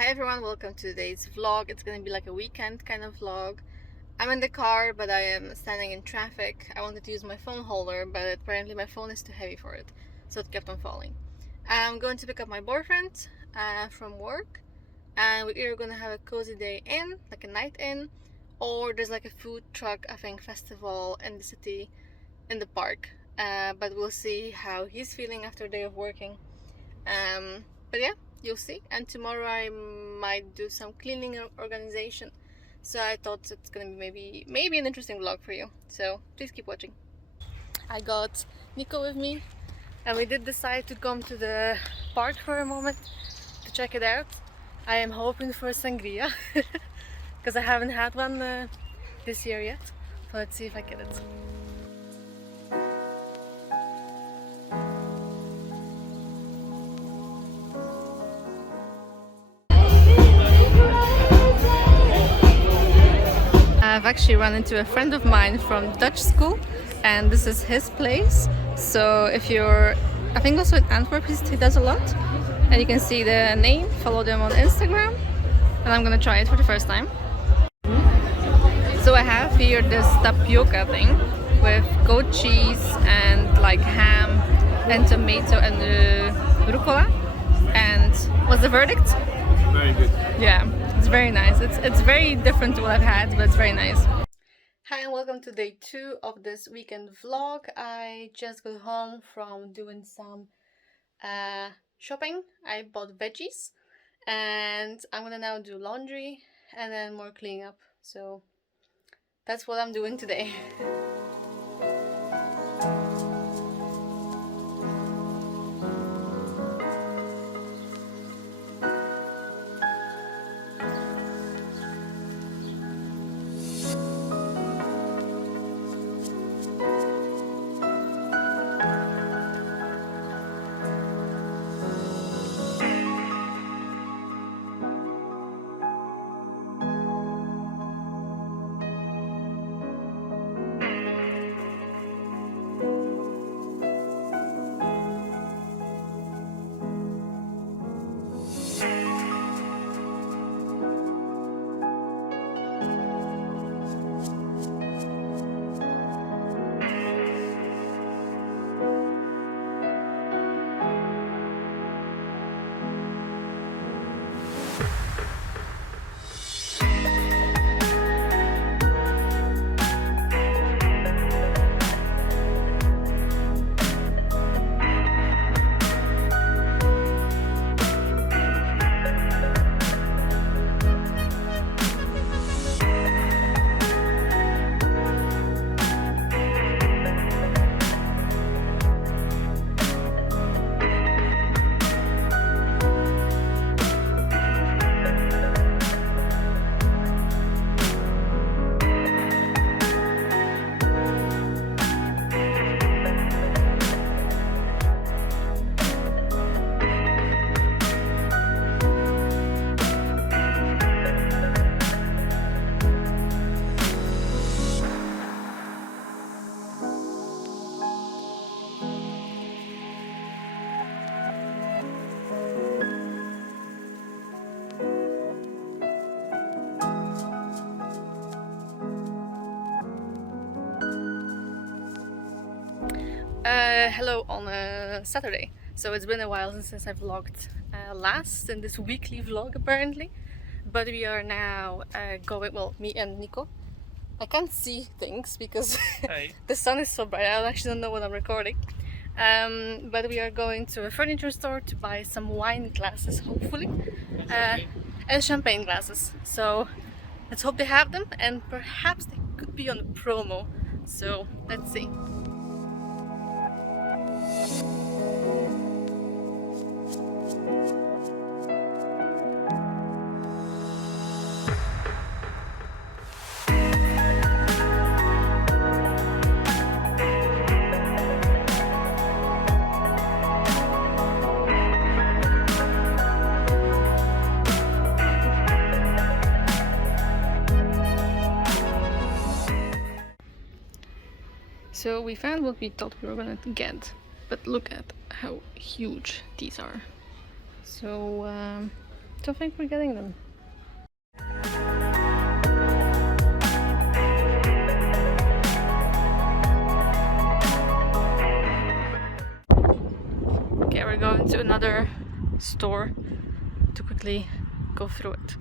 Hi everyone, welcome to today's vlog. It's gonna be like a weekend kind of vlog. I'm in the car, but I am standing in traffic. I wanted to use my phone holder, but apparently my phone is too heavy for it, so it kept on falling. I'm going to pick up my boyfriend from work, and we're either gonna have a cozy day in, like a night in, or there's like a food truck, I think, festival in the city, in the park. But we'll see how he's feeling after a day of working. But yeah, you'll see. And tomorrow I might do some cleaning and organization, so I thought it's gonna be maybe an interesting vlog for you, so please keep watching. I got Nico with me, and we did decide to come to the park for a moment to check it out. I am hoping for a sangria because I haven't had one this year yet, so let's see if I get it. I've actually run into a friend of mine from Dutch school, and this is his place. So if you're, I think also in Antwerp, he does a lot, and you can see the name, follow them on Instagram, and I'm gonna try it for the first time. So I have here this tapioca thing with goat cheese and like ham and tomato and rucola. And what's the verdict? Very good. Yeah, it's very nice. It's very different to what I've had, but it's very nice. Hi and welcome to day 2 of this weekend vlog. I just got home from doing some shopping. I bought veggies and I'm gonna now do laundry and then more cleaning up. So that's what I'm doing today. Hello on a Saturday. So it's been a while since I vlogged last in this weekly vlog apparently. But we are now going, well, me and Nico. I can't see things because the sun is so bright. I actually don't know what I'm recording. But we are going to a furniture store to buy some wine glasses, hopefully, and champagne glasses. So let's hope they have them, and perhaps they could be on promo. So let's see. So we found what we thought we were gonna get, but look at how huge these are. So don't think we're getting them. Okay, we're going to another store to quickly go through it.